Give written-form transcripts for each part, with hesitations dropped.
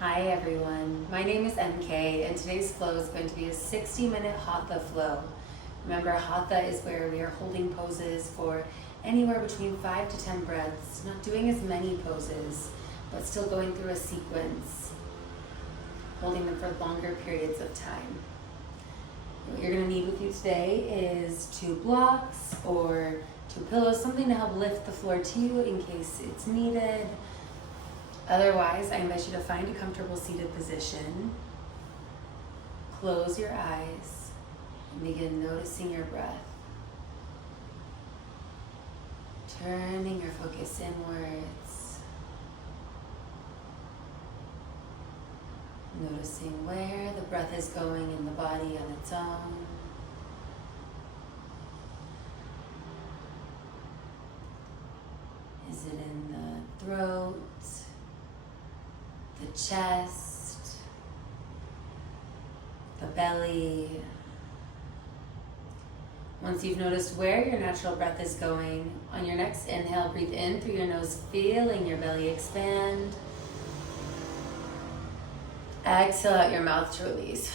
Hi everyone, my name is MK and today's flow is going to be a 60-minute Hatha flow. Remember, Hatha is where we are holding poses for anywhere between 5 to 10 breaths, not doing as many poses, but still going through a sequence, holding them for longer periods of time. What you're going to need with you today is 2 blocks or 2 pillows, something to help lift the floor to you in case it's needed. Otherwise, I invite you to find a comfortable seated position. Close your eyes and begin noticing your breath. Turning your focus inwards. Noticing where the breath is going in the body on its own. Is it in the throat? The chest, the belly. Once you've noticed where your natural breath is going, on your next inhale, breathe in through your nose, feeling your belly expand. Exhale out your mouth to release.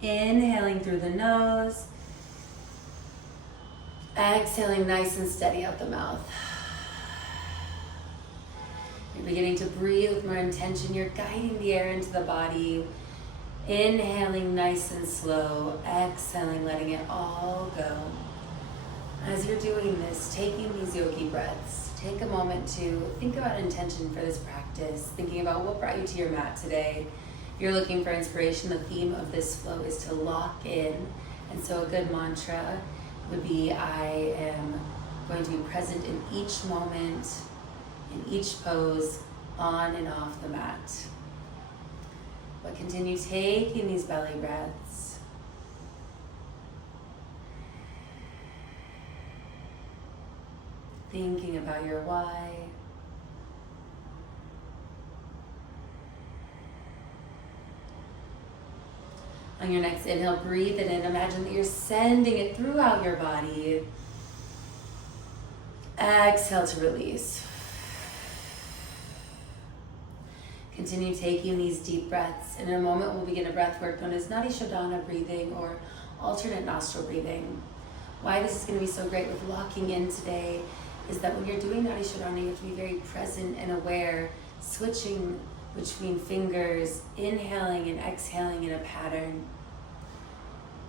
Inhaling through the nose. Exhaling nice and steady out the mouth. You're beginning to breathe with more intention. You're guiding the air into the body. Inhaling nice and slow. Exhaling, letting it all go. As you're doing this, taking these yogi breaths, take a moment to think about intention for this practice, thinking about what brought you to your mat today. If you're looking for inspiration, the theme of this flow is to lock in. And so a good mantra would be, I am going to be present in each moment, in each pose, on and off the mat. But continue taking these belly breaths. Thinking about your why. On your next inhale, breathe it in. Imagine that you're sending it throughout your body. Exhale to release. Continue taking these deep breaths. In a moment, we'll begin a breath work known as Nadi Shodhana breathing or alternate nostril breathing. Why this is going to be so great with locking in today is that when you're doing Nadi Shodhana, you have to be very present and aware, switching between fingers, inhaling and exhaling in a pattern.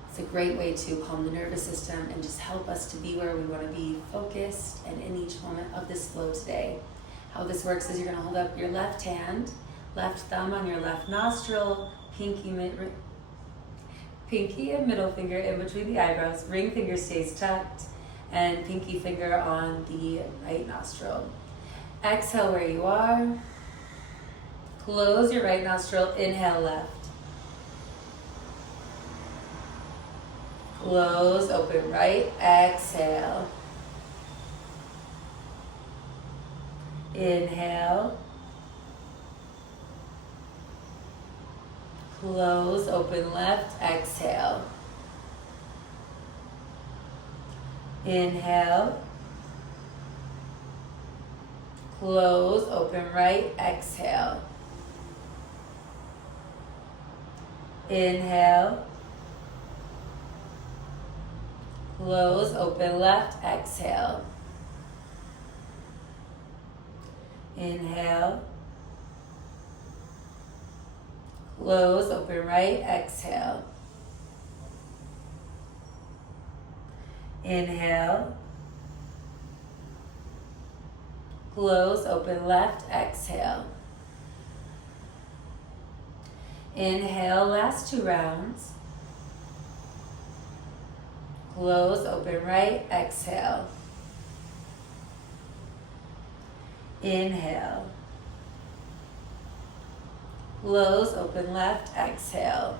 It's a great way to calm the nervous system and just help us to be where we want to be, focused and in each moment of this flow today. How this works is you're going to hold up your left hand, left thumb on your left nostril, pinky and middle finger in between the eyebrows, ring finger stays tucked, and pinky finger on the right nostril. Exhale where you are. Close your right nostril, inhale left. Close, open right, exhale. Inhale. Close, open left, exhale. Inhale. Close, open right, exhale. Inhale. Close, open left, exhale. Inhale. Close, open right, exhale. Inhale. Close, open left, exhale. Inhale, last 2 rounds. Close, open right, exhale. Inhale. Close, open left, exhale.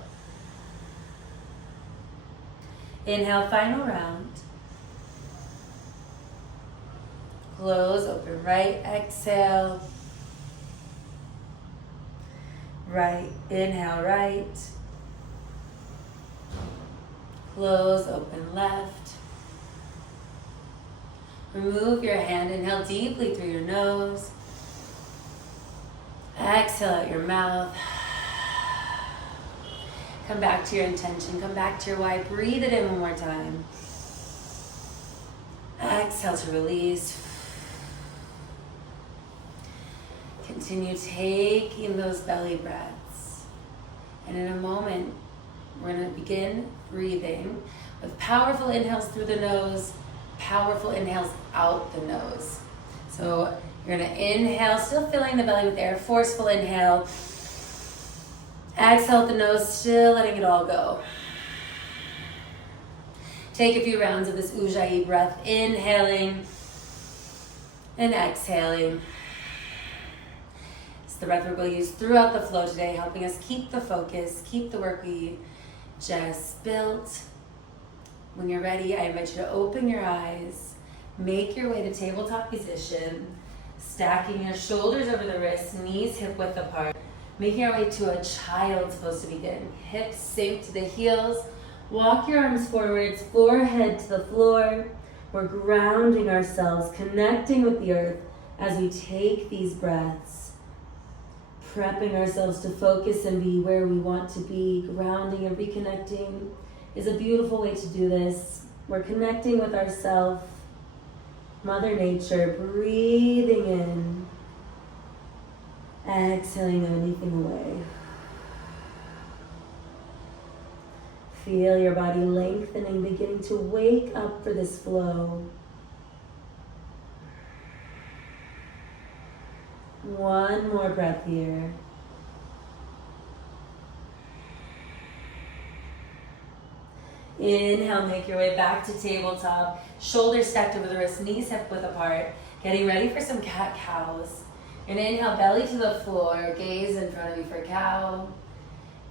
Inhale, final round. Close, open right, exhale. Right, inhale right. Close, open left. Remove your hand. Inhale deeply through your nose. Exhale out your mouth. Come back to your intention. Come back to your why. Breathe it in one more time. Exhale to release. Continue taking those belly breaths. And in a moment, we're going to begin breathing with powerful inhales through the nose, powerful inhales out the nose. So you're going to inhale, still filling the belly with air, forceful inhale. Exhale out the nose, still letting it all go. Take a few rounds of this Ujjayi breath, inhaling and exhaling. It's the breath we're going to use throughout the flow today, helping us keep the focus, keep the work we just built. When you're ready, I invite you to open your eyes, make your way to tabletop position, stacking your shoulders over the wrists, knees hip width apart, making our way to a child's pose to begin. Hips sink to the heels, walk your arms forwards, forehead to the floor. We're grounding ourselves, connecting with the earth as we take these breaths, prepping ourselves to focus and be where we want to be. Grounding and reconnecting is a beautiful way to do this. We're connecting with ourselves, Mother Nature, breathing in, exhaling anything away. Feel your body lengthening, beginning to wake up for this flow. One more breath here. Inhale, make your way back to tabletop. Shoulders stacked over the wrists, knees hip width apart. Getting ready for some cat-cows. And inhale, belly to the floor, gaze in front of you for cow.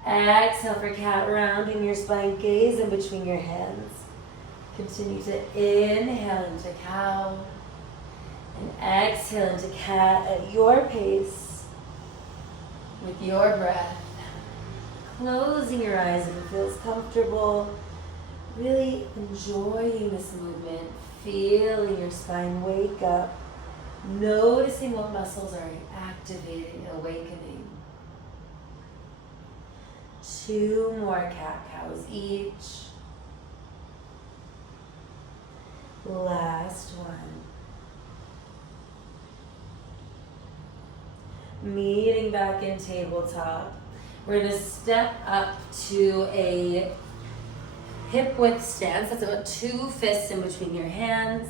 Exhale for cat, rounding your spine, gaze in between your hands. Continue to inhale into cow. And exhale into cat at your pace, with your breath. Closing your eyes if it feels comfortable. Really enjoying this movement, feeling your spine wake up, noticing what muscles are activating and awakening. 2 more cat-cows each. Last one. Meeting back in tabletop. We're going to step up to a hip width stance. That's about 2 fists in between your hands.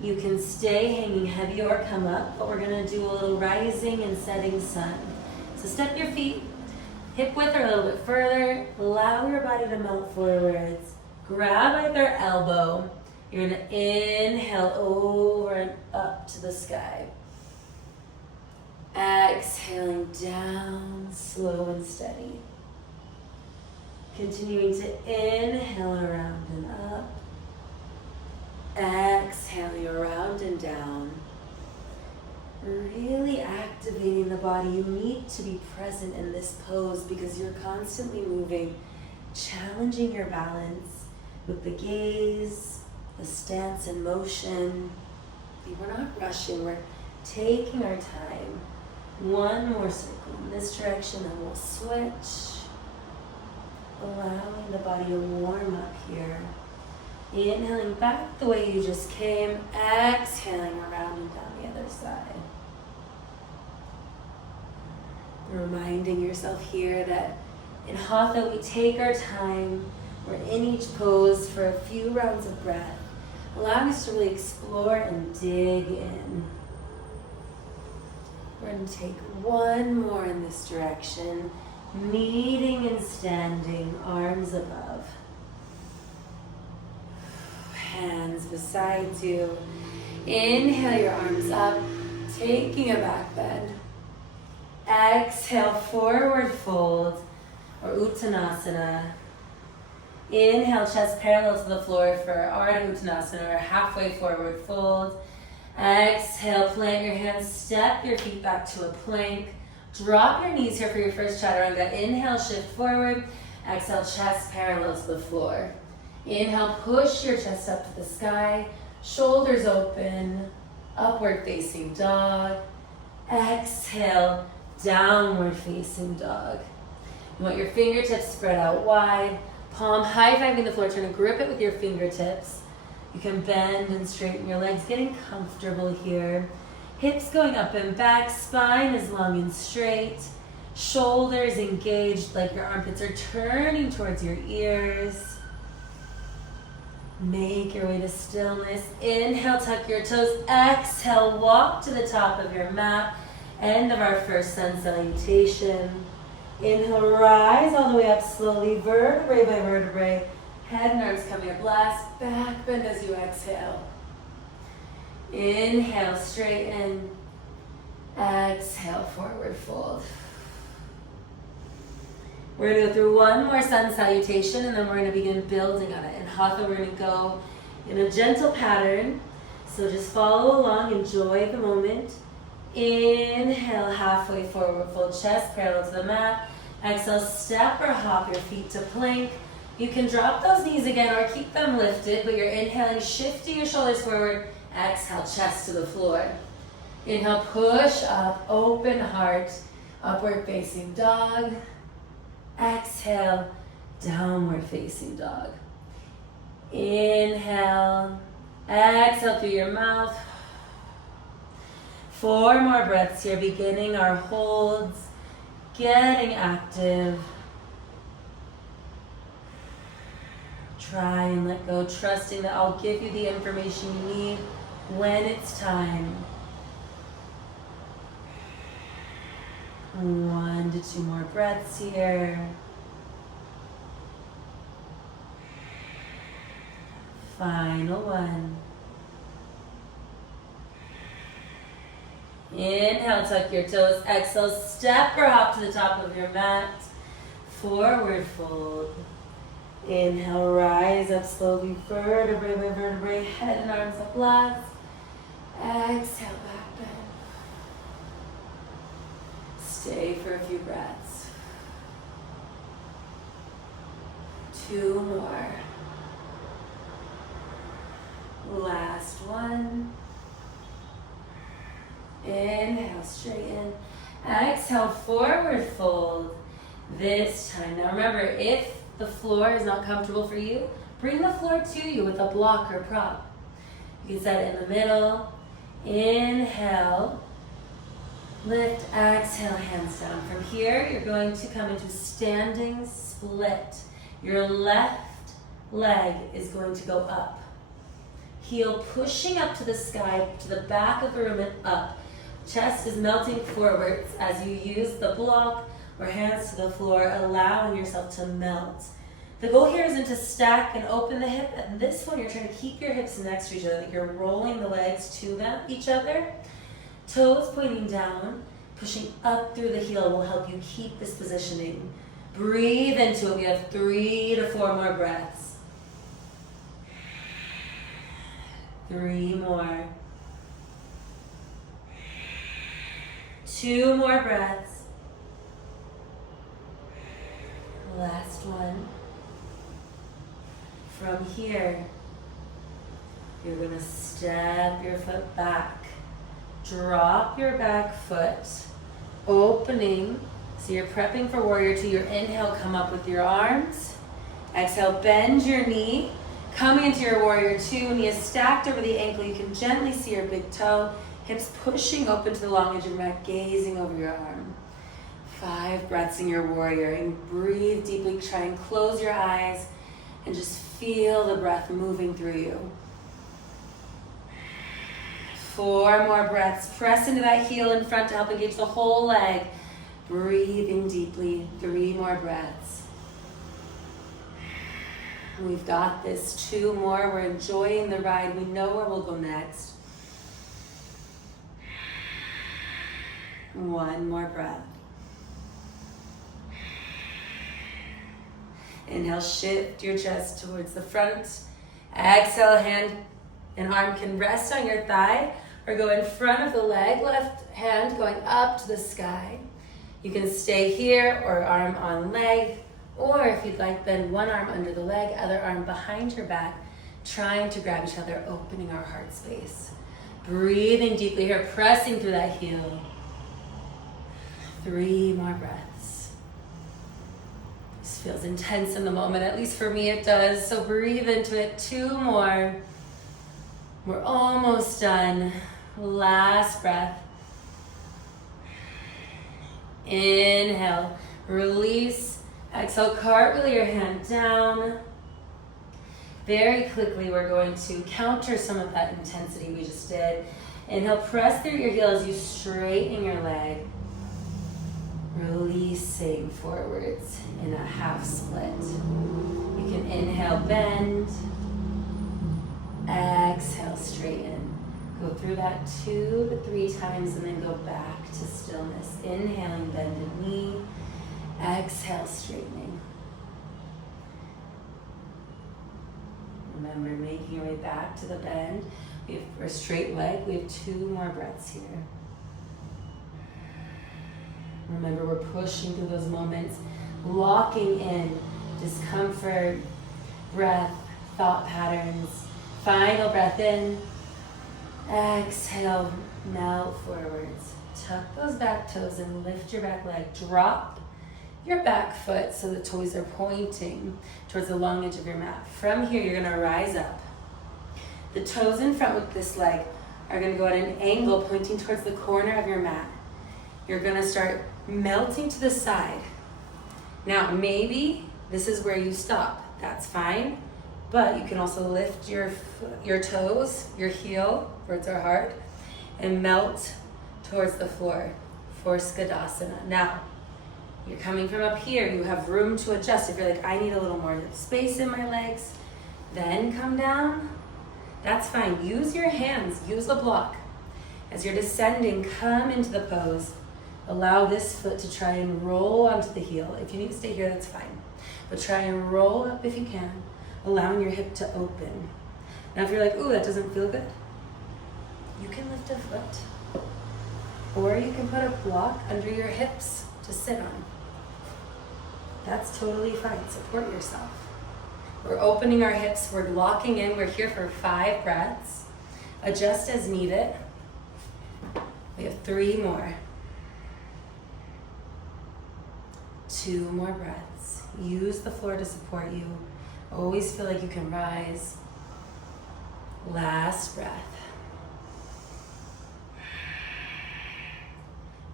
You can stay hanging heavy or come up, but we're going to do a little rising and setting sun. So step your feet hip width or a little bit further. Allow your body to melt forwards. Grab at their elbow. You're going to inhale over and up to the sky. Exhaling down, slow and steady. Continuing to inhale around and up. Exhaling around and down. Really activating the body. You need to be present in this pose because you're constantly moving, challenging your balance with the gaze, the stance and motion. We're not rushing, we're taking our time. One more circle in this direction, then we'll switch. Allowing the body to warm up here. Inhaling back the way you just came. Exhaling around and down the other side. Reminding yourself here that in Hatha we take our time. We're in each pose for a few rounds of breath, allowing us to really explore and dig in. We're going to take one more in this direction, meeting and standing, arms above. Hands beside you. Inhale your arms up, taking a back bend. Exhale, forward fold, or Uttanasana. Inhale, chest parallel to the floor for Ardha Uttanasana, or halfway forward fold. Exhale, plant your hands, step your feet back to a plank. Drop your knees here for your first chaturanga. Inhale, shift forward. Exhale, chest parallel to the floor. Inhale, push your chest up to the sky. Shoulders open, upward facing dog. Exhale, downward facing dog. You want your fingertips spread out wide, palm high-fiving the floor, trying to grip it with your fingertips. You can bend and straighten your legs, getting comfortable here. Hips going up and back, spine is long and straight. Shoulders engaged like your armpits are turning towards your ears. Make your way to stillness. Inhale, tuck your toes. Exhale, walk to the top of your mat. End of our first sun salutation. Inhale, rise all the way up slowly, vertebrae by vertebrae. Head and arms coming up last. Back bend as you exhale. Inhale, straighten. Exhale, forward fold. We're going to go through one more sun salutation, and then we're going to begin building on it. In Hatha, we're going to go in a gentle pattern. So just follow along, enjoy the moment. Inhale, halfway forward fold, chest parallel to the mat. Exhale, step or hop your feet to plank. You can drop those knees again or keep them lifted, but you're inhaling, shifting your shoulders forward. Exhale, chest to the floor. Inhale, push up, open heart, upward facing dog. Exhale, downward facing dog. Inhale, exhale through your mouth. 4 more breaths here, beginning our holds, getting active. Try and let go, trusting that I'll give you the information you need when it's time. 1 to 2 more breaths here. Final one. Inhale, tuck your toes. Exhale, step or hop to the top of your mat. Forward fold. Inhale, rise up slowly, vertebrae by vertebrae, head and arms up last. Exhale, back bend. Stay for a few breaths. 2 more. Last one. Inhale, straighten. Exhale, forward fold. This time. Now remember, if the floor is not comfortable for you, bring the floor to you with a block or prop. You can set it in the middle. Inhale. Lift, exhale, hands down. From here, you're going to come into standing split. Your left leg is going to go up. Heel pushing up to the sky, to the back of the room and up. Chest is melting forwards as you use the block or hands to the floor, allowing yourself to melt. The goal here isn't to stack and open the hip. And this one, you're trying to keep your hips next to each other. You're rolling the legs to them, each other. Toes pointing down, pushing up through the heel will help you keep this positioning. Breathe into it. We have 3 to 4 more breaths. 3 more. 2 more breaths. Last one. From here, you're going to step your foot back. Drop your back foot, opening. So you're prepping for warrior 2. Your inhale, come up with your arms. Exhale, bend your knee. Coming into your warrior 2, knee is stacked over the ankle. You can gently see your big toe. Hips pushing open to the long edge of your mat, gazing over your arm. 5 breaths in your warrior. And breathe deeply. Try and close your eyes and just feel the breath moving through you. 4 more breaths. Press into that heel in front to help engage the whole leg. Breathing deeply. 3 more breaths. We've got this. 2 more. We're enjoying the ride. We know where we'll go next. 1 more breath. Inhale, shift your chest towards the front. Exhale, hand and arm can rest on your thigh or go in front of the leg. Left hand going up to the sky. You can stay here or arm on leg, or if you'd like, bend one arm under the leg, other arm behind your back. trying to grab each other, opening our heart space. Breathing deeply here, pressing through that heel. 3 more breaths. This feels intense in the moment, at least for me it does. So breathe into it. 2 more. We're almost done. Last breath. Inhale, release. Exhale, cartwheel your hand down. Very quickly, we're going to counter some of that intensity we just did. Inhale, press through your heel as you straighten your leg. Releasing forwards in a half split. You can inhale, bend. Exhale, straighten. Go through that 2 to 3 times and then go back to stillness. Inhaling, bended knee. Exhale, straightening. Remember, making your way back to the bend. We have our straight leg. We have 2 more breaths here. Remember, we're pushing through those moments, locking in discomfort, breath, thought patterns. Final breath in. Exhale, melt forwards. Tuck those back toes and lift your back leg. Drop your back foot so the toes are pointing towards the long edge of your mat. From here, you're gonna rise up. The toes in front with this leg are gonna go at an angle pointing towards the corner of your mat. You're gonna start melting to the side. Now, maybe this is where you stop. That's fine, but you can also lift your toes, your heel towards our heart, and melt towards the floor for Skadasana. Now, you're coming from up here, you have room to adjust. If you're like, I need a little more space in my legs, then come down. That's fine. Use your hands, use the block. As you're descending, come into the pose. Allow this foot to try and roll onto the heel. If you need to stay here, that's fine. But try and roll up if you can, allowing your hip to open. Now if you're like, ooh, that doesn't feel good, you can lift a foot. Or you can put a block under your hips to sit on. That's totally fine. Support yourself. We're opening our hips. We're locking in. We're here for 5 breaths. Adjust as needed. We have 3 more. 2 more breaths. Use the floor to support you. Always feel like you can rise. Last breath.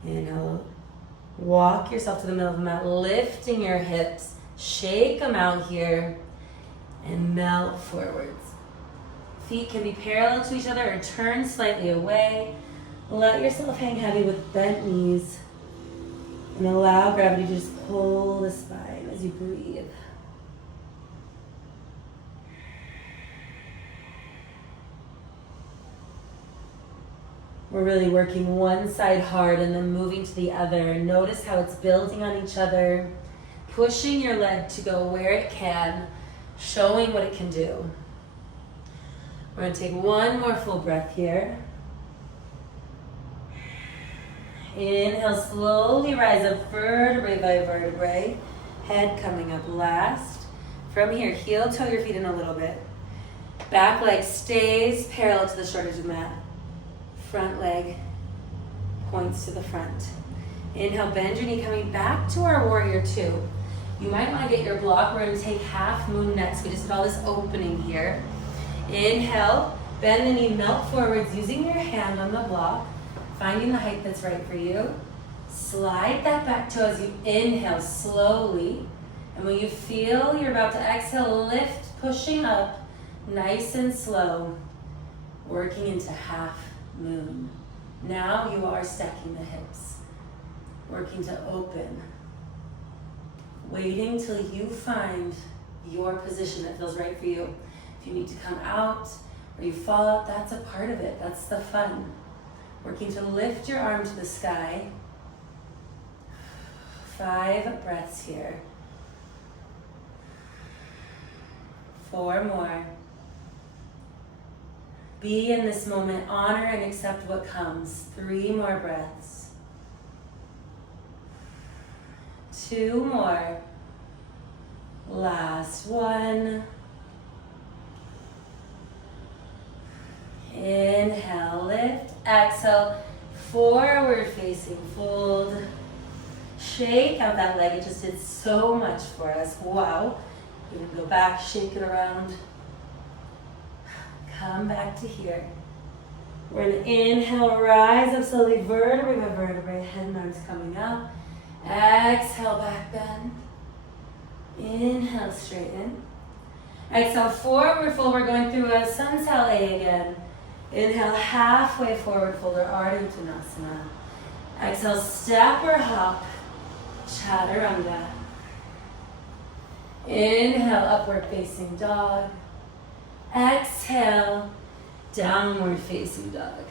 Inhale. Walk yourself to the middle of the mat, lifting your hips. Shake them out here and melt forwards. Feet can be parallel to each other or turn slightly away. Let yourself hang heavy with bent knees and allow gravity to just pull the spine as you breathe. We're really working one side hard and then moving to the other. Notice how it's building on each other, pushing your leg to go where it can, showing what it can do. We're going to take 1 more full breath here. Inhale, slowly rise up vertebrae by vertebrae. Head coming up last. From here, heel toe your feet in a little bit. Back leg stays parallel to the short edge of the mat. Front leg points to the front. Inhale, bend your knee, coming back to our warrior 2. You might want to get your block. We're going to take half moon next. We just did all this opening here. Inhale, bend the knee, melt forwards using your hand on the block, finding the height that's right for you. Slide that back toe as you inhale slowly. And when you feel you're about to exhale, lift, pushing up, nice and slow, working into half moon. Now you are stacking the hips, working to open, waiting till you find your position that feels right for you. If you need to come out or you fall out, that's a part of it. That's the fun. Working to lift your arm to the sky. 5 breaths here. 4 more. Be in this moment, honor and accept what comes. 3 more breaths. 2 more. Last one. Inhale, lift. Exhale, forward facing fold. Shake out that leg. It just did so much for us. Wow. You can go back, shake it around. Come back to here. We're going to inhale, rise up slowly, vertebrae by vertebrae, head and arms coming up. Exhale, back bend. Inhale, straighten. Exhale, forward fold. We're going through a sun sal A again. Inhale, halfway forward fold or Ardha Uttanasana. Exhale, step or hop, chaturanga. Inhale, upward facing dog. Exhale, downward facing dog.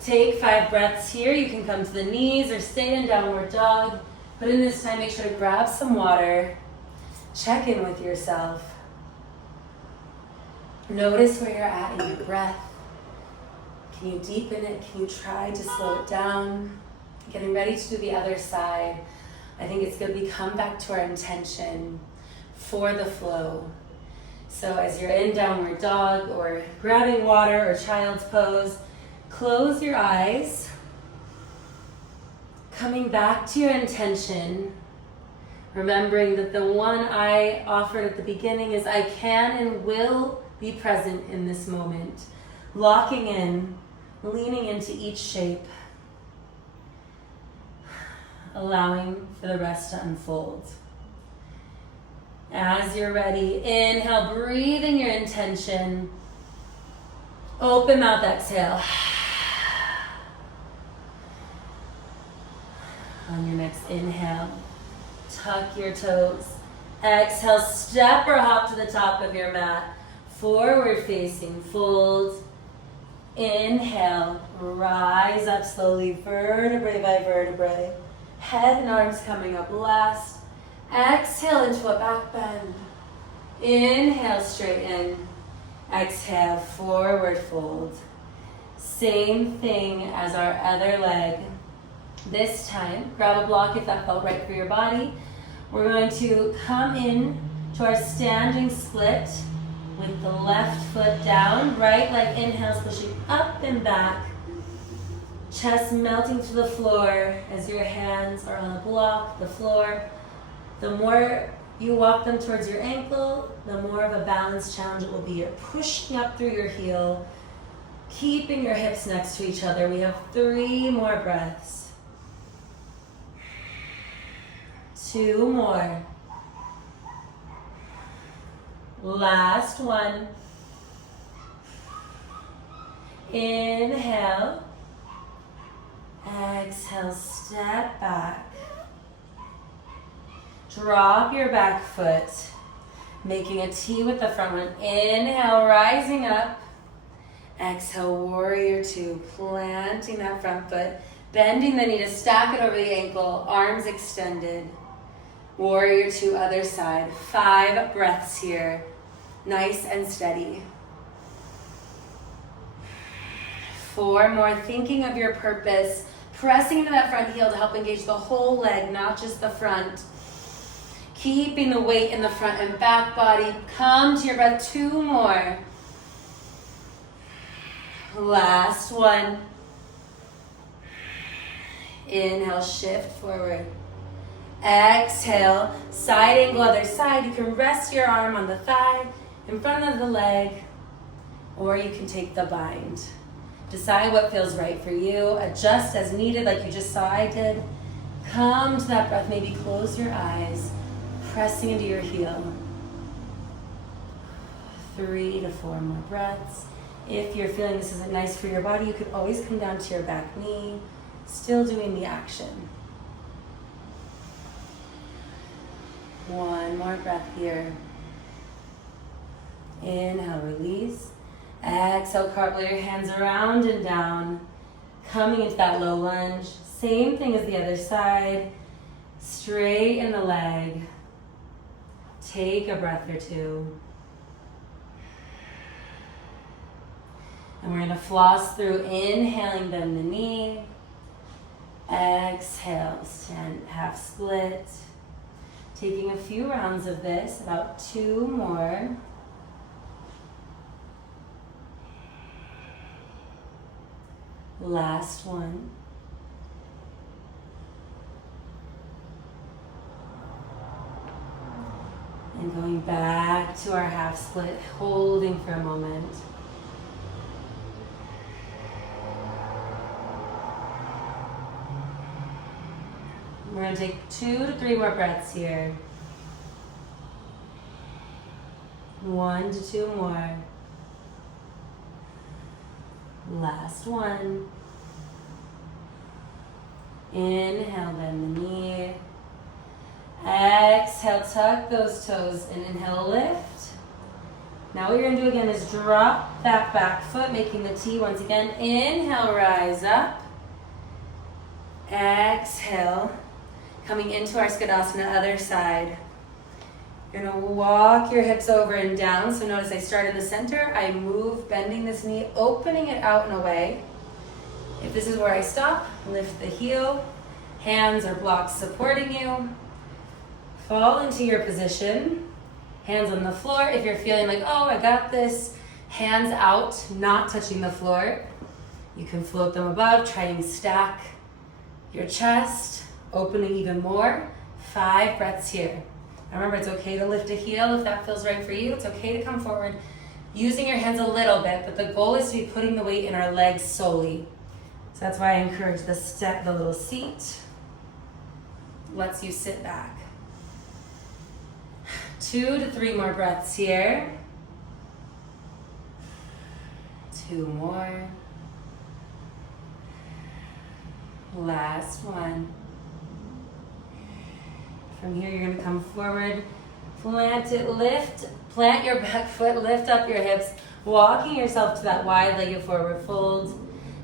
Take 5 breaths here. You can come to the knees or stay in downward dog. But in this time, make sure to grab some water. Check in with yourself. Notice where you're at in your breath. Can you deepen it? Can you try to slow it down? Getting ready to do the other side. I think it's good we come back to our intention for the flow. So as you're in downward dog or grabbing water or child's pose, close your eyes. Coming back to your intention, remembering that the one I offered at the beginning is I can and will be present in this moment. Locking in, leaning into each shape, allowing for the rest to unfold. As you're ready, inhale, breathing your intention. Open mouth, exhale. On your next inhale, tuck your toes. Exhale, step or hop to the top of your mat. Forward facing fold. Inhale, rise up slowly, vertebrae by vertebrae. Head and arms coming up last. Exhale into a back bend. Inhale, straighten. Exhale, forward fold. Same thing as our other leg. This time, grab a block if that felt right for your body. We're going to come in to our standing split with the left foot down. Right leg inhales, pushing up and back. Chest melting to the floor as your hands are on the block, the floor. The more you walk them towards your ankle, the more of a balance challenge it will be. You're pushing up through your heel, keeping your hips next to each other. We have 3 more breaths. 2 more. Last one. Inhale. Exhale, step back. Drop your back foot, making a T with the front one. Inhale, rising up. Exhale, warrior 2, planting that front foot, bending the knee to stack it over the ankle, arms extended. Warrior 2, other side. 5 breaths here, nice and steady. 4 more, thinking of your purpose, pressing into that front heel to help engage the whole leg, not just the front. Keeping the weight in the front and back body. Come to your breath. 2 more. Last one. Inhale, shift forward. Exhale, side angle, other side. You can rest your arm on the thigh in front of the leg, or you can take the bind. Decide what feels right for you. Adjust as needed, like you just saw I did. Come to that breath. Maybe close your eyes, pressing into your heel. 3 to 4 more breaths. If you're feeling this isn't nice for your body, you could always come down to your back knee, still doing the action. 1 more breath here. Inhale, release. Exhale, cartwheel your hands around and down, coming into that low lunge. Same thing as the other side. Straighten the leg. Take a breath or 2. And we're going to floss through, inhaling, bend the knee. Exhale, stand half split. Taking a few rounds of this, about 2 more. Last one. And going back to our half split, holding for a moment. We're going to take 2 to 3 more breaths here. 1 to 2 more. Last one. Inhale, bend the knee. Exhale, tuck those toes and inhale, lift. Now what you're going to do again is drop that back foot, making the T once again. Inhale, rise up. Exhale, coming into our Skadasana, other side. You're going to walk your hips over and down. So notice I start in the center. I move, bending this knee, opening it out and away. If this is where I stop, lift the heel. Hands or blocks supporting you. Fall into your position. Hands on the floor. If you're feeling like, oh, I got this. Hands out, not touching the floor. You can float them above. Try and stack your chest. Opening even more. 5 breaths here. Remember, it's okay to lift a heel if that feels right for you. It's okay to come forward using your hands a little bit, but the goal is to be putting the weight in our legs solely. So that's why I encourage the step, the little seat. Lets you sit back. 2 to 3 more breaths here. 2 more. Last one. From here, you're going to come forward, plant it, lift, plant your back foot, lift up your hips, walking yourself to that wide-legged forward fold,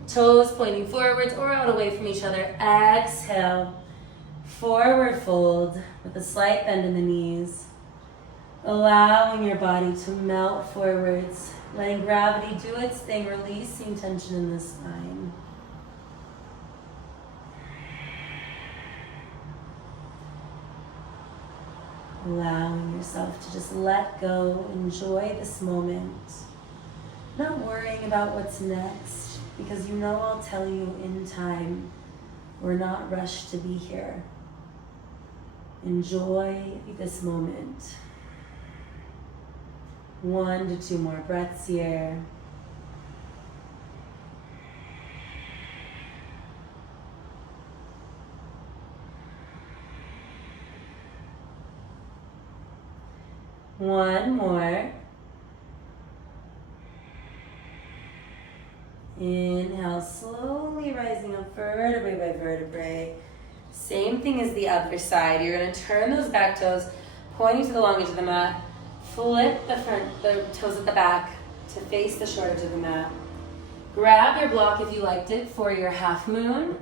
toes pointing forwards or out away from each other. Exhale, forward fold with a slight bend in the knees, allowing your body to melt forwards, letting gravity do its thing, releasing tension in the spine. Allowing yourself to just let go, enjoy this moment. Not worrying about what's next, because you know I'll tell you in time. We're not rushed to be here. Enjoy this moment. 1 to 2 more breaths here. One more. Inhale, slowly rising up vertebrae by vertebrae. Same thing as the other side. You're going to turn those back toes, pointing to the long edge of the mat. Flip the toes at the back to face the short edge of the mat. Grab your block if you liked it for your half moon.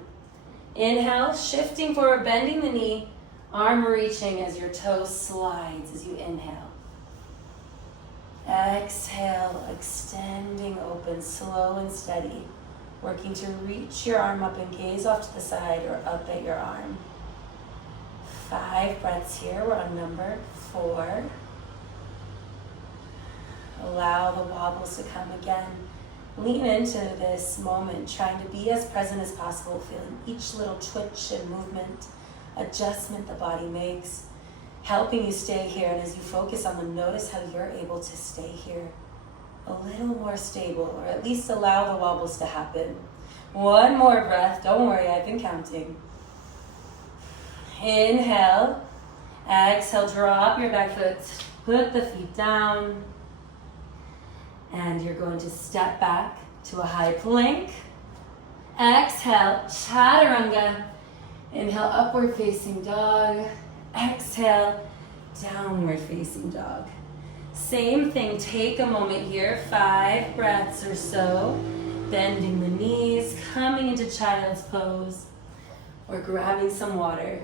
Inhale, shifting forward, bending the knee, arm reaching as your toe slides as you inhale. Exhale, extending open, slow and steady. Working to reach your arm up and gaze off to the side or up at your arm. 5 breaths here. We're on number 4. Allow the wobbles to come again. Lean into this moment, trying to be as present as possible, feeling each little twitch and movement, adjustment the body makes, helping you stay here. And as you focus on them, notice how you're able to stay here a little more stable, or at least allow the wobbles to happen. 1 more breath. Don't worry, I've been counting. Inhale. Exhale, drop your back foot. Put the feet down. And you're going to step back to a high plank. Exhale, chaturanga. Inhale, upward facing dog. Exhale, downward facing dog. Same thing, take a moment here, 5 breaths or so. Bending the knees, coming into child's pose, or grabbing some water,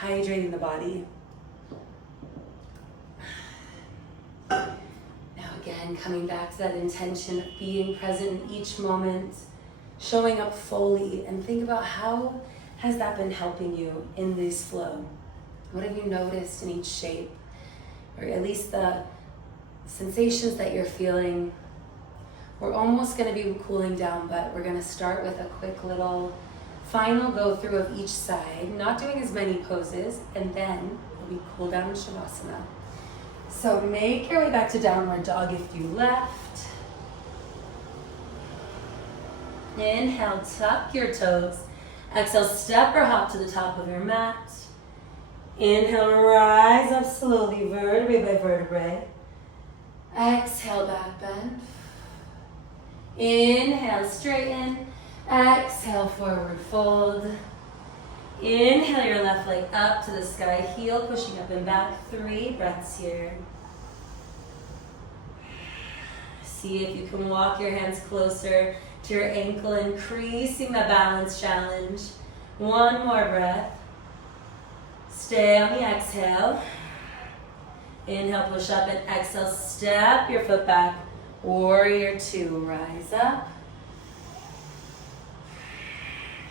hydrating the body. Now again, coming back to that intention of being present in each moment, showing up fully, and think about how has that been helping you in this flow? What have you noticed in each shape? Or at least the sensations that you're feeling. We're almost going to be cooling down, but we're going to start with a quick little final go through of each side, not doing as many poses, and then we cool down in Savasana. So make your way back to downward dog if you left. Inhale, tuck your toes. Exhale, step or hop to the top of your mat. Inhale, rise up slowly, vertebrae by vertebrae. Exhale, back bend. Inhale, straighten. Exhale, forward fold. Inhale your left leg up to the sky, heel pushing up and back. 3 breaths here. See if you can walk your hands closer to your ankle, increasing the balance challenge. 1 more breath. Stay on the exhale. Inhale, push up, and exhale, step your foot back. Warrior 2, rise up.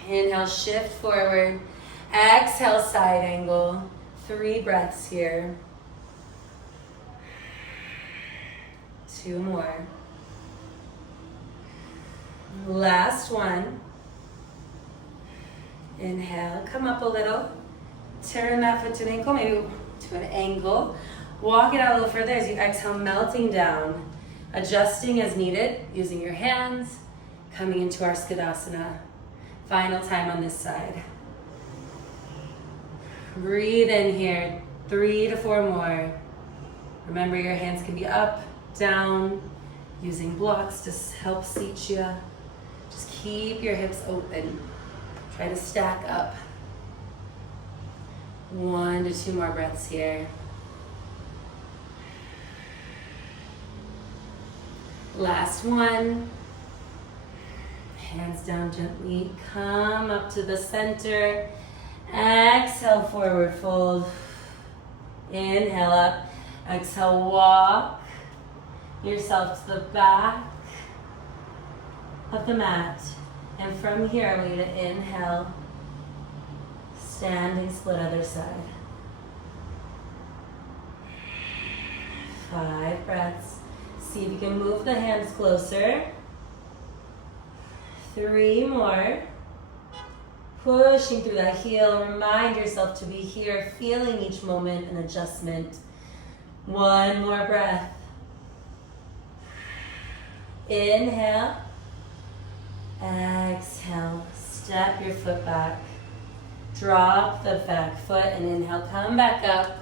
Inhale, shift forward. Exhale, side angle. 3 breaths here. 2 more. Last one. Inhale, come up a little. Turn that foot to an ankle, maybe to an angle. Walk it out a little further as you exhale, melting down. Adjusting as needed, using your hands. Coming into our Skadasana. Final time on this side. Breathe in here. 3 to 4 more. Remember, your hands can be up, down, using blocks to help seat you. Just keep your hips open. Try to stack up. 1 to 2 more breaths here. Last one. Hands down gently. Come up to the center. Exhale, forward fold. Inhale up. Exhale, walk yourself to the back of the mat. And from here, I want you to inhale. Standing split other side. 5 breaths. See if you can move the hands closer. 3 more. Pushing through that heel. Remind yourself to be here, feeling each moment an adjustment. 1 more breath. Inhale. Exhale. Step your foot back. Drop the back foot and inhale. Come back up.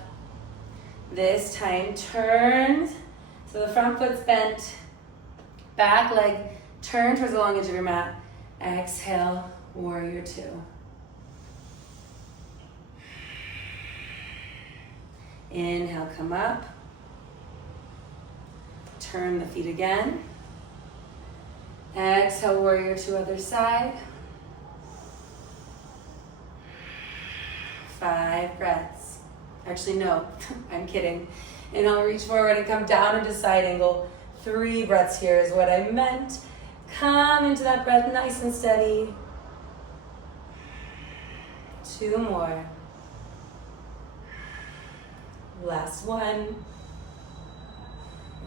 This time turn. So the front foot's bent. Back leg turn towards the long edge of your mat. Exhale, warrior 2. Inhale, come up. Turn the feet again. Exhale, warrior 2, other side. 5 breaths. Actually, no, I'm kidding. Inhale, reach forward and come down into side angle. 3 breaths here is what I meant. Come into that breath nice and steady. 2 more. Last one.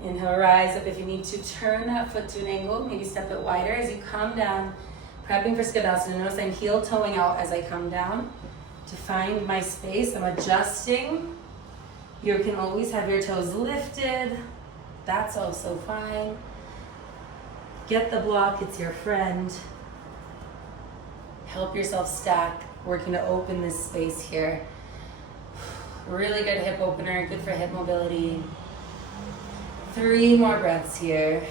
Inhale, rise up. If you need to, turn that foot to an angle. Maybe step it wider as you come down. Prepping for Skadasana. Notice I'm heel toeing out as I come down. To find my space, I'm adjusting. You can always have your toes lifted. That's also fine. Get the block, it's your friend. Help yourself stack, working to open this space here. Really good hip opener, good for hip mobility. 3 more breaths here.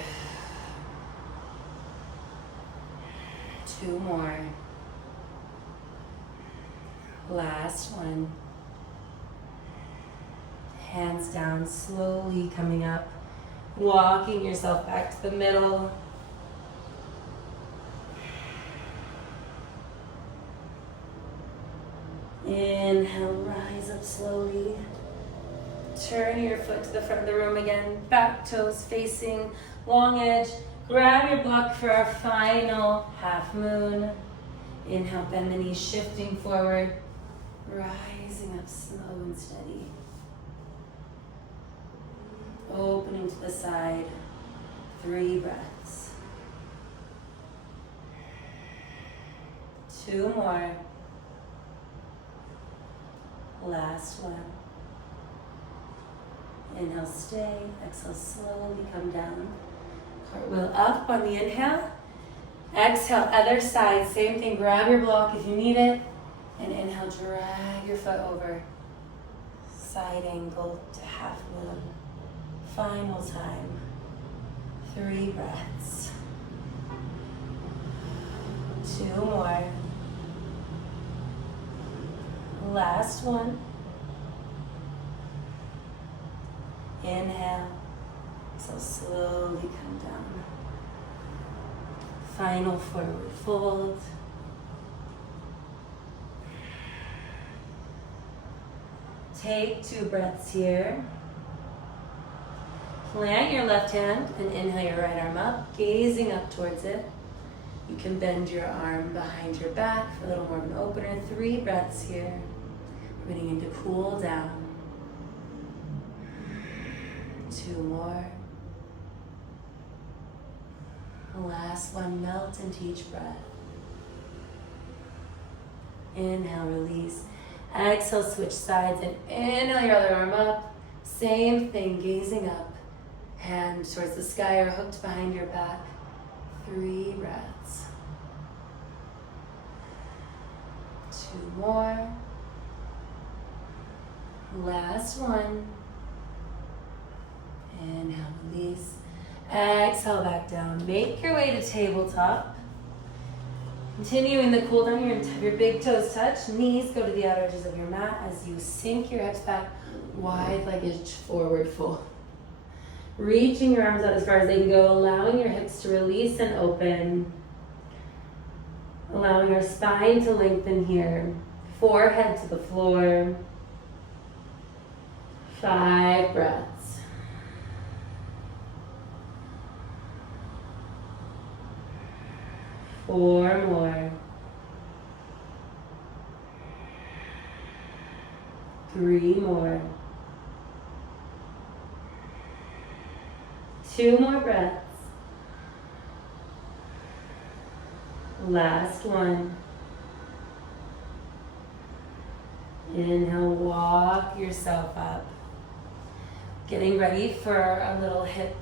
2 more. Last one. Hands down, slowly coming up. Walking yourself back to the middle. Inhale, rise up slowly. Turn your foot to the front of the room again. Back toes facing long edge. Grab your block for our final half moon. Inhale, bend the knees, shifting forward. Rising up slow and steady. Opening to the side. 3 breaths. 2 more. Last one. Inhale, stay. Exhale, slowly come down. Cartwheel up on the inhale. Exhale, other side. Same thing. Grab your block if you need it. And inhale, drag your foot over. Side angle to half moon. Final time. 3 breaths. 2 more. Last one. Inhale. So slowly come down. Final forward fold. Take 2 breaths here. Plant your left hand and inhale your right arm up, gazing up towards it. You can bend your arm behind your back for a little more of an opener. 3 breaths here. Beginning to cool down. 2 more. Last one, melt into each breath. Inhale, release. Exhale, switch sides and inhale your other arm up. Same thing, gazing up. Hand towards the sky or hooked behind your back. 3 breaths. 2 more. Last one. Inhale, release. Exhale, back down. Make your way to tabletop. Continuing the cool down, your big toes touch. Knees go to the outer edges of your mat as you sink your hips back. Wide-legged forward fold. Reaching your arms out as far as they can go, allowing your hips to release and open. Allowing your spine to lengthen here. Forehead to the floor. 5 breaths. 4 more. 3 more. 2 more breaths. Last one. Inhale, walk yourself up. Getting ready for a little hip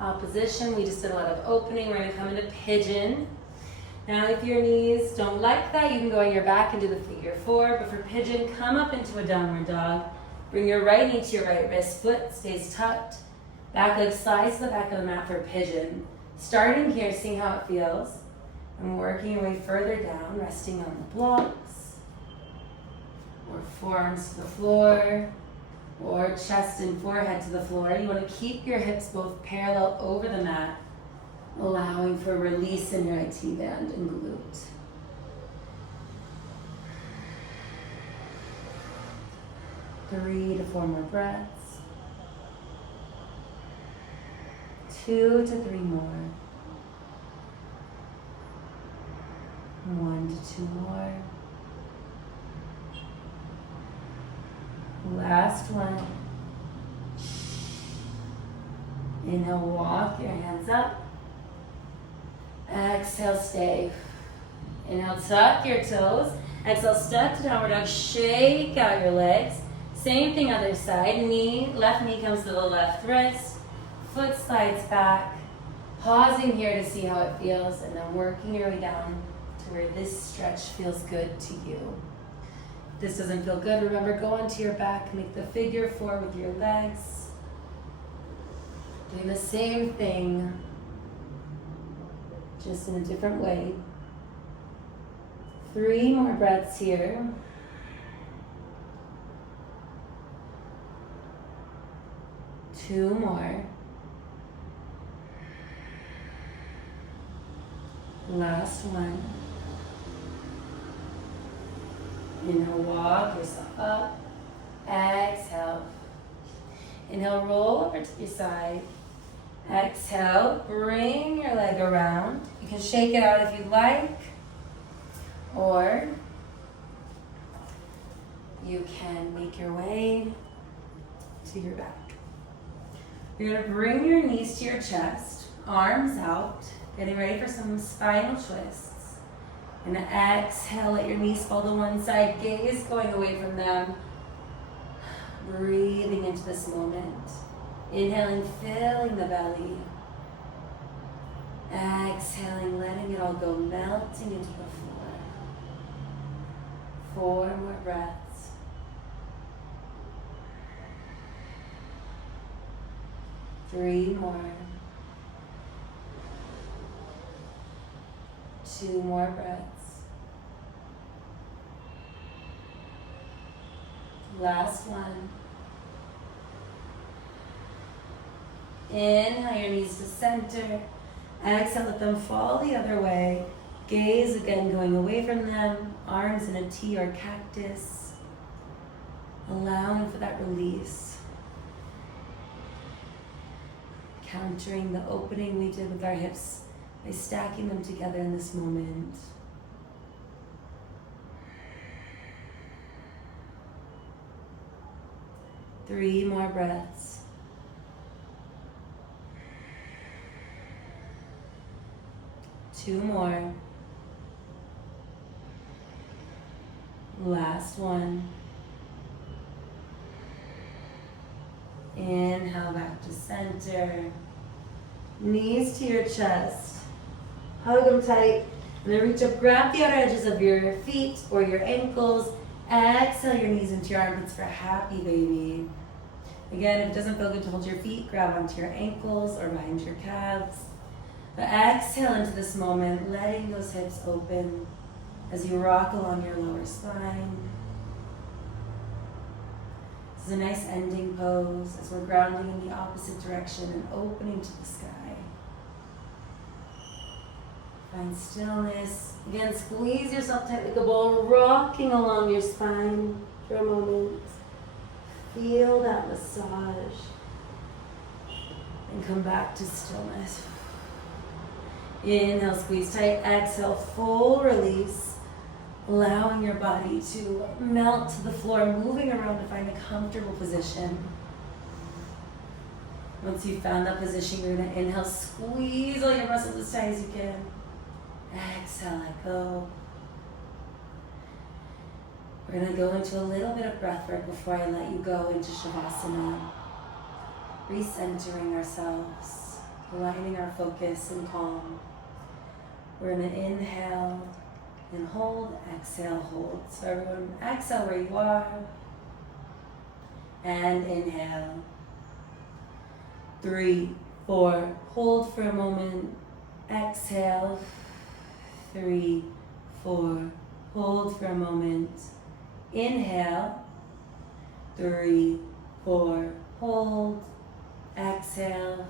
opposition. We just did a lot of opening. We're going to come into pigeon. Now if your knees don't like that, you can go on your back and do the figure 4. But for pigeon, come up into a downward dog. Bring your right knee to your right wrist. Foot stays tucked. Back leg slides to the back of the mat for pigeon. Starting here, seeing how it feels. And working your way further down, resting on the blocks. Or forearms to the floor. Or chest and forehead to the floor. You want to keep your hips both parallel over the mat, allowing for release in your IT band and glute. Three to 4 more breaths. 2 to 3 more. 1 to 2 more. Last one. Inhale, walk your hands up. Exhale, stay. Inhale, tuck your toes. Exhale, step to downward dog. Shake out your legs. Same thing other side. Left knee comes to the left wrist. Foot slides back. Pausing here to see how it feels, and then working your way down to where this stretch feels good to you. If this doesn't feel good, remember, go onto your back, make the figure 4 with your legs. Doing the same thing, just in a different way. 3 more breaths here. 2 more. Last one. Inhale, walk yourself up. Exhale. Inhale, roll over to your side. Exhale, bring your leg around. You can shake it out if you'd like, or you can make your way to your back. You're going to bring your knees to your chest, arms out, getting ready for some spinal twists. And exhale, let your knees fall to one side, gaze going away from them. Breathing into this moment. Inhaling, filling the belly. Exhaling, letting it all go, melting into the floor. 4 more breaths. Three more. 2 more breaths. Last one. Inhale your knees to center. Exhale, let them fall the other way. Gaze again going away from them. Arms in a T or cactus. Allowing for that release. Countering the opening we did with our hips by stacking them together in this moment. Three more breaths. Two more. Last one. Inhale back to center. Knees to your chest. Hug them tight. And then reach up, grab the outer edges of your feet or your ankles. Exhale your knees into your armpits for happy baby. Again, if it doesn't feel good to hold your feet, grab onto your ankles or behind your calves. But exhale into this moment, letting those hips open as you rock along your lower spine. This is a nice ending pose as we're grounding in the opposite direction and opening to the sky. Find stillness. Again, squeeze yourself tight like a ball, rocking along your spine for a moment. Feel that massage. And come back to stillness. Inhale, squeeze tight. Exhale, full release. Allowing your body to melt to the floor, moving around to find a comfortable position. Once you've found that position, you're going to inhale, squeeze all your muscles as tight as you can. Exhale, let go. We're going to go into a little bit of breath work before I let you go into Savasana. Recentering ourselves, aligning our focus and calm. We're going to inhale and hold, exhale, hold. So everyone, exhale where you are. And inhale. 3, 4, hold for a moment. Exhale. 3, 4, hold for a moment. Inhale. 3, 4, hold. Exhale.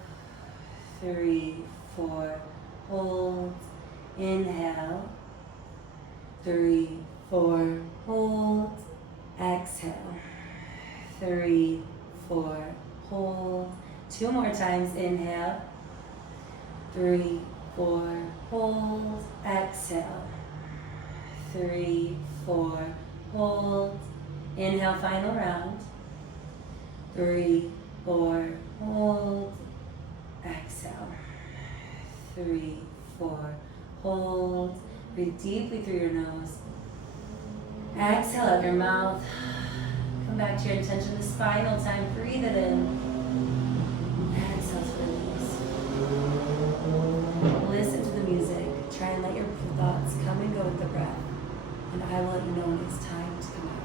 3, 4, hold. Inhale. 3, 4, hold. Exhale. 3, 4, hold. 2 more times. Inhale. 3, 4, hold. Exhale. 3, 4, hold. Inhale, final round. 3, 4, hold. Exhale. 3, 4, hold. Breathe deeply through your nose. Exhale out your mouth. Come back to your intention this final time. Breathe it in. Exhale to release. Listen to the music. Try and let your thoughts come and go with the breath. And I will let you know when it's time to come out.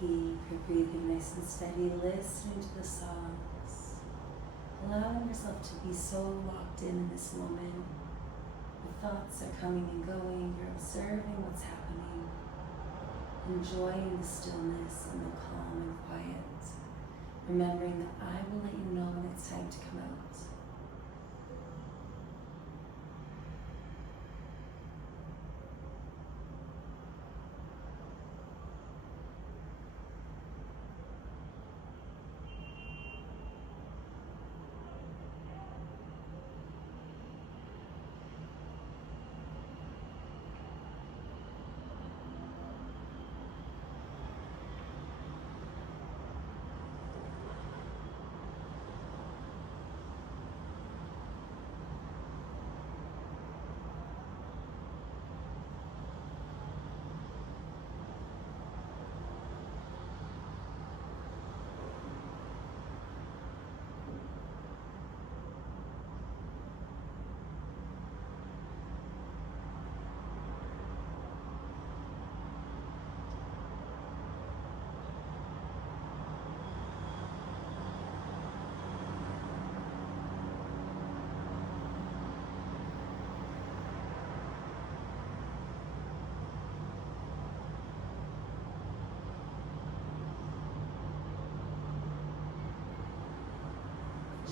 Keep your breathing nice and steady, listening to the songs, allowing yourself to be so locked in this moment. The thoughts are coming and going, you're observing what's happening, enjoying the stillness and the calm and quiet, remembering that I will let you know when it's time to come out.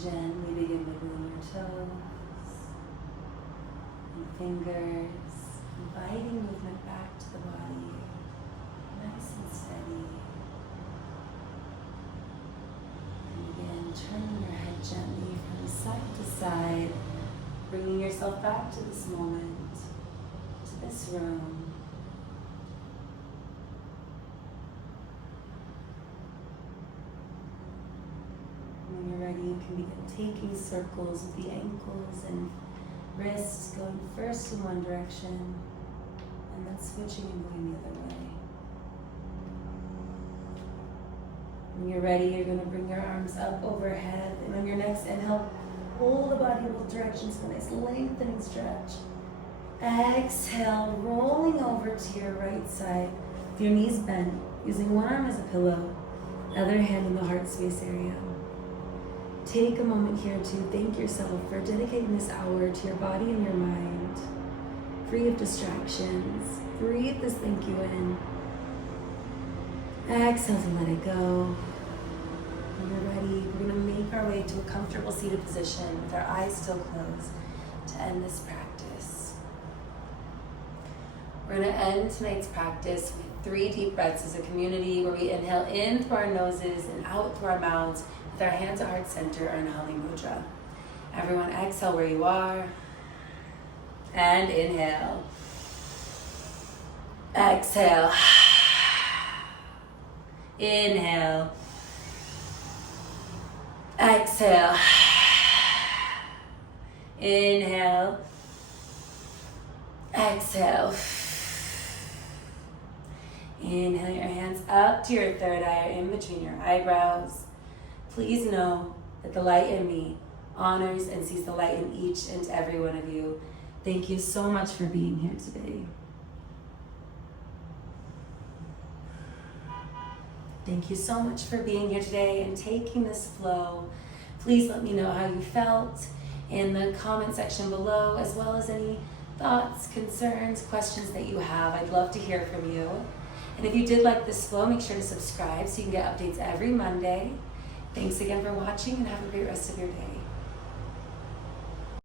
Gently begin wiggling your toes and fingers, inviting movement back to the body, nice and steady. And again, turning your head gently from side to side, bringing yourself back to this moment, to this room. When you're ready, you can begin taking circles with the ankles and wrists, going first in one direction and then switching and going the other way. When you're ready, you're going to bring your arms up overhead, and on your next inhale, pull the body both directions for a nice lengthening stretch. Exhale, rolling over to your right side with your knees bent, using one arm as a pillow, other hand in the heart space area. Take a moment here to thank yourself for dedicating this hour to your body and your mind, free of distractions. Breathe this thank you in. Exhale to let it go. When you're ready, we're going to make our way to a comfortable seated position with our eyes still closed to end this practice. We're going to end tonight's practice with 3 deep breaths as a community, where we inhale in through our noses and out through our mouths with our hands at heart center or Anjali Mudra. Everyone exhale where you are and inhale. Exhale. Inhale. Exhale. Inhale. Exhale. Inhale your hands up to your third eye or in between your eyebrows. Please know that the light in me honors and sees the light in each and every one of you. Thank you so much for being here today. Thank you so much for being here today and taking this flow. Please let me know how you felt in the comment section below, as well as any thoughts, concerns, questions that you have. I'd love to hear from you. And if you did like this flow, make sure to subscribe so you can get updates every Monday. Thanks again for watching, and have a great rest of your day.